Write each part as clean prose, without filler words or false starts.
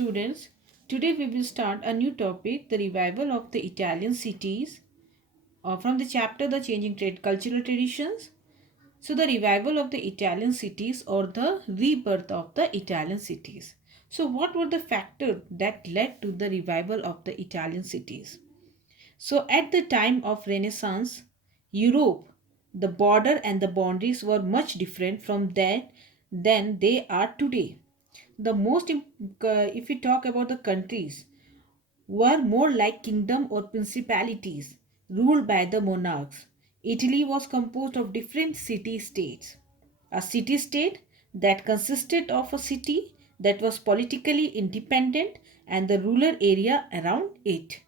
students. Today we will start a new topic, the revival of the Italian cities, from the chapter The Changing Cultural Traditions. So, the revival of the Italian cities or the rebirth of the Italian cities. So, what were the factors that led to the revival of the Italian cities? So, at the time of Renaissance, Europe, the border and the boundaries were much different from that than they are today. The if we talk about the countries, were more like kingdom or principalities ruled by the monarchs. Italy was composed of different city states. A city state that consisted of a city that was politically independent and the rural area around it.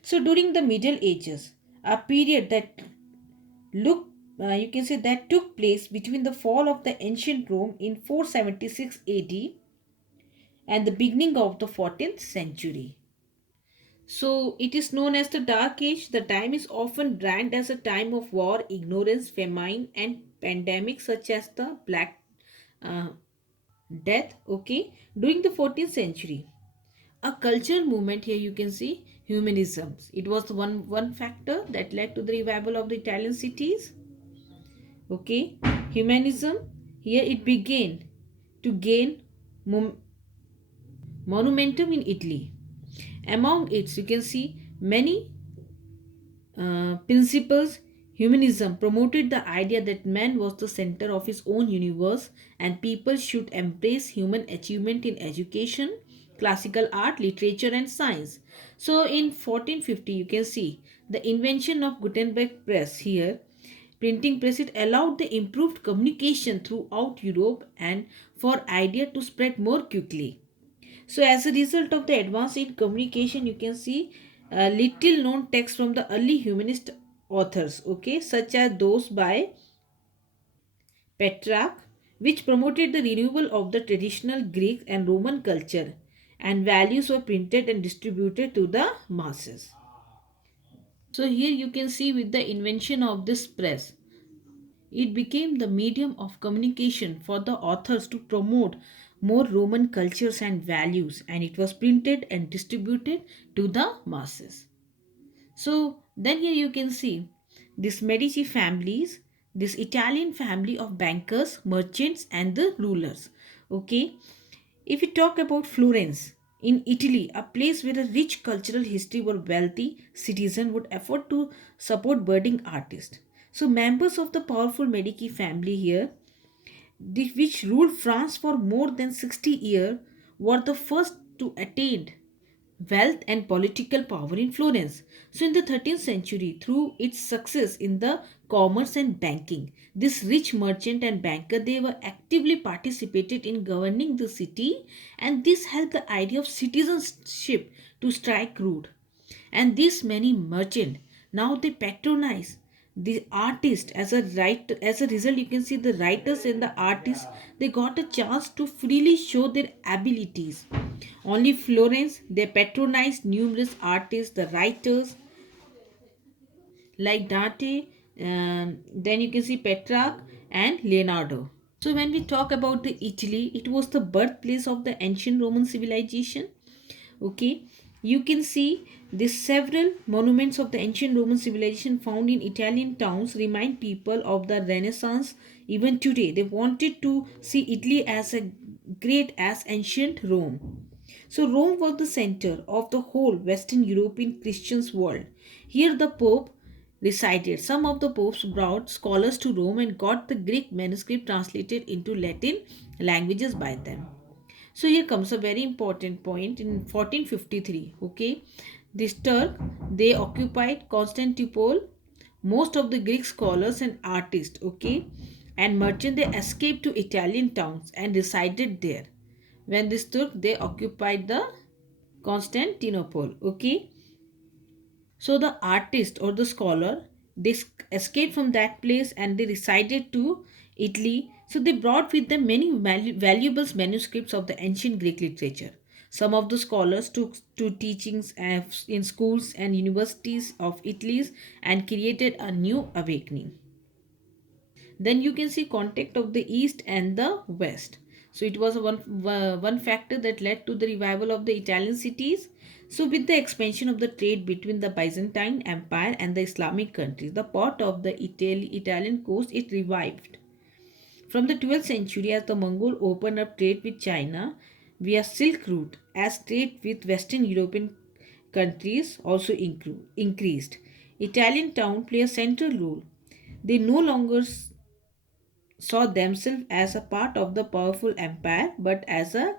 So during the Middle Ages, a period that look you can say that took place between the fall of the ancient Rome in 476 AD and the beginning of the 14th century. So it is known as the Dark Age. The time is often branded as a time of war, ignorance, famine, and pandemics such as the Black uh, Death. Okay, during the 14th century, a cultural movement here you can see humanism. It was the one factor that led to the revival of the Italian cities. Okay, humanism here it began to gain mom- monumentum in Italy. Among its, you can see many principles. Humanism promoted the idea that man was the center of his own universe and people should embrace human achievement in education, classical art, literature, and science. So, in 1450, you can see the invention of Gutenberg press here. Printing press it allowed the improved communication throughout Europe and for idea to spread more quickly. So, as a result of the advance in communication, you can see little known texts from the early humanist authors, okay, such as those by Petrarch, which promoted the renewal of the traditional Greek and Roman culture, and values were printed and distributed to the masses. So, here you can see with the invention of this press, it became the medium of communication for the authors to promote more Roman cultures and values, and it was printed and distributed to the masses. So, then here you can see this Medici families, this Italian family of bankers, merchants, and the rulers. Okay, if we talk about Florence in Italy, a place where a rich cultural history where wealthy citizen would afford to support budding artists. So members of the powerful Medici family here, which ruled France for more than 60 years, were the first to attain wealth and political power in Florence. So, in the 13th century, through its success in the commerce and banking, this rich merchant and banker they were actively participated in governing the city, and this helped the idea of citizenship to strike root. And these many merchant now they patronize the artist as a result. You can see the writers and the artists they got a chance to freely show their abilities. Only Florence, they patronized numerous artists, the writers like Dante, then you can see Petrarch and Leonardo. So when we talk about the Italy, it was the birthplace of the ancient Roman civilization. Okay, you can see the several monuments of the ancient Roman civilization found in Italian towns remind people of the Renaissance. Even today, they wanted to see Italy as a great as ancient Rome. So Rome was the center of the whole Western European Christians world. Here the Pope resided. Some of the popes brought scholars to Rome and got the Greek manuscript translated into Latin languages by them. So here comes a very important point in 1453. Okay, this Turk they occupied Constantinople. Most of the Greek scholars and artists, okay, and merchants they escaped to Italian towns and resided there. When this Turk they occupied the Constantinople. Okay, so the artist or the scholar they escaped from that place and they decided to Italy. So they brought with them many valuable manuscripts of the ancient Greek literature. Some of the scholars took to teachings in schools and universities of Italy and created a new awakening. Then you can see contact of the east and the west. So it was one factor that led to the revival of the Italian cities. So with the expansion of the trade between the Byzantine Empire and the Islamic countries, the port of the Italian coast it revived. From the 12th century, as the Mongol opened up trade with China via Silk Route, as trade with Western European countries also increased, Italian towns play a central role. They no longer saw themselves as a part of the powerful empire but as a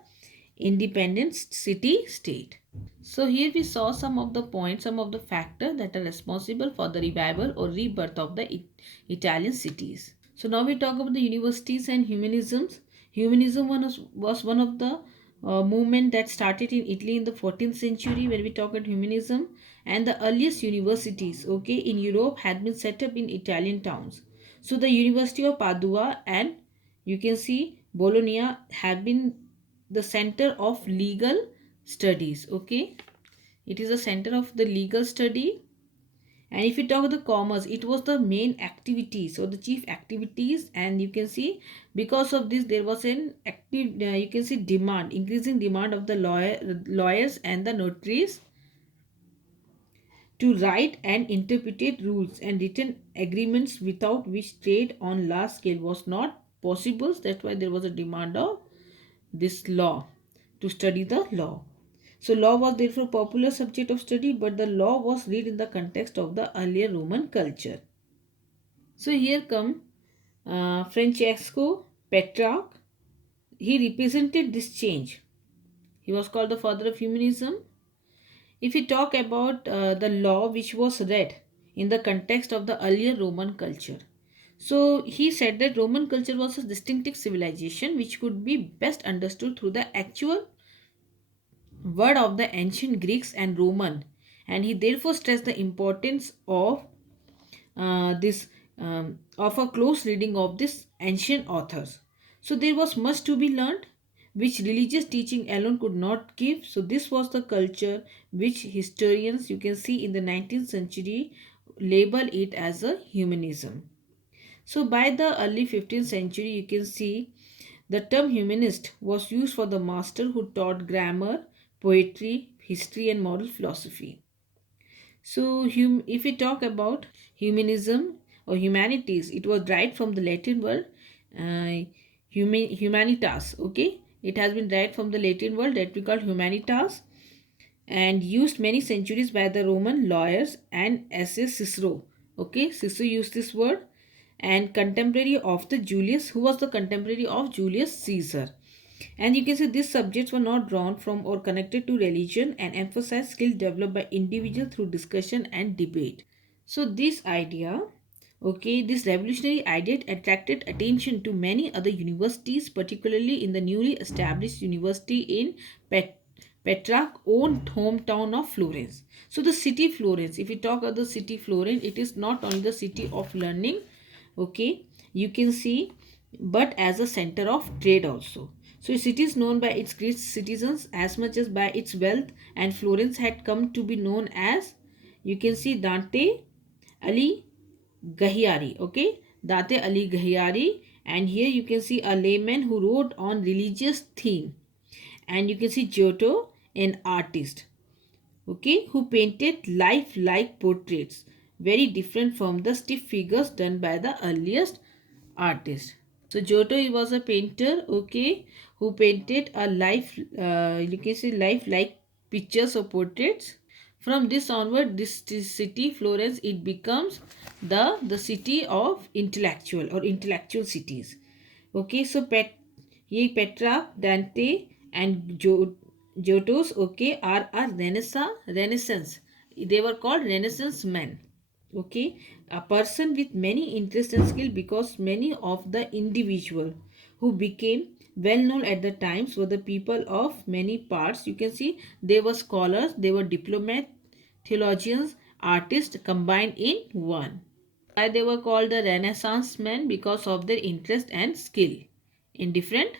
independent city state. So here we saw some of the points, some of the factors that are responsible for the revival or rebirth of the Italian cities. So now we talk about the universities and humanisms. Humanism was one of the movement that started in Italy in the 14th century when we talk about humanism, and the earliest universities in Europe had been set up in Italian towns. So the University of Padua and you can see Bologna have been the center of legal studies. It is a center of the legal study. And if you talk about the commerce, it was the main activity, so the chief activities. And you can see because of this there was an active you can see demand, increasing demand of the lawyers and the notaries to write and interpret rules and written agreements, without which trade on large scale was not possible. That's why there was a demand of this law, to study the law. So law was therefore a popular subject of study, but the law was read in the context of the earlier Roman culture. So here come Francesco Petrarch. He represented this change. He was called the father of humanism. If we talk about the law which was read in the context of the earlier Roman culture, so he said that Roman culture was a distinctive civilization which could be best understood through the actual word of the ancient Greeks and Roman, and he therefore stressed the importance this of a close reading of this ancient authors. So there was much to be learned which religious teaching alone could not give. So this was the culture which historians you can see in the 19th century label it as a humanism. So by the early 15th century you can see the term humanist was used for the master who taught grammar, poetry, history and moral philosophy. So, if we talk about humanism or humanities, it was derived from the Latin word uh, humanitas. It has been derived from the Latin word that we call humanitas, and used many centuries by the Roman lawyers and essay Cicero. Cicero used this word, and contemporary of the Julius, who was the contemporary of Julius Caesar. And you can say these subjects were not drawn from or connected to religion and emphasized skill developed by individual through discussion and debate. So this idea, this revolutionary idea attracted attention to many other universities, particularly in the newly established university in Petrarch's own hometown of Florence. So the city Florence, if we talk about the city Florence, it is not only the city of learning, you can see, but as a center of trade also. So it is known by its great citizens as much as by its wealth, and Florence had come to be known as, you can see, Dante Ali Gahiari. Dante Ali Gahiari, and here you can see a layman who wrote on religious theme, and you can see Giotto, an artist, who painted life-like portraits, very different from the stiff figures done by the earliest artists. So Giotto was a painter, who painted a you can say life-like pictures or portraits. From this onward, this city, Florence, it becomes the city of intellectual cities. So Petra, Dante, and Giotto's, are a Renaissance. They were called Renaissance men. Okay, a person with many interests and skill, because many of the individual who became well known at the times were the people of many parts. You can see they were scholars, they were diplomats, theologians, artists combined in one. Why they were called the Renaissance men? Because of their interest and skill in different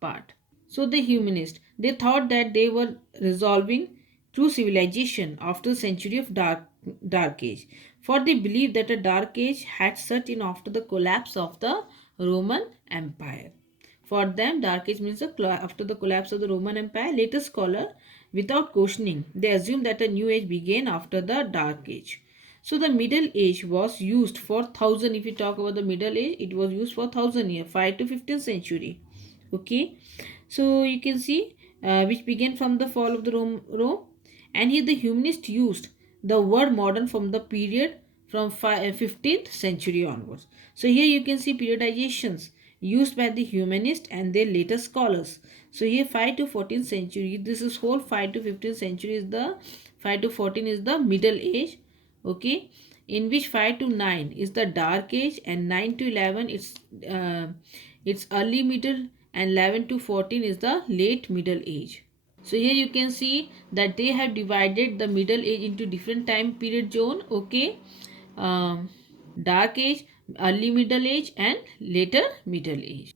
part. So the humanists, they thought that they were resolving true civilization after a century of dark age. For they believed that a dark age had set in after the collapse of the Roman Empire. For them, Dark Age means after the collapse of the Roman Empire. Later scholar, without questioning, they assume that a new age began after the Dark Age. So the Middle Age was used for thousand. If you talk about the Middle Age, it was used for 1,000 years, 5 to 15th century. Okay, so you can see which began from the fall of the Rome, and here the humanists used the word modern from the period from 15th century onwards. So here you can see periodizations used by the humanists and their later scholars. So here 5 to 14th century, this is whole 5 to 15th century is the 5 to 14 is the Middle Age. Okay, in which 5 to 9 is the Dark Age, and 9 to 11 it's early middle, and 11 to 14 is the late Middle Age. So here you can see that they have divided the Middle Age into different time period zone. Okay, um, Dark Age, early Middle Age, and later Middle Age.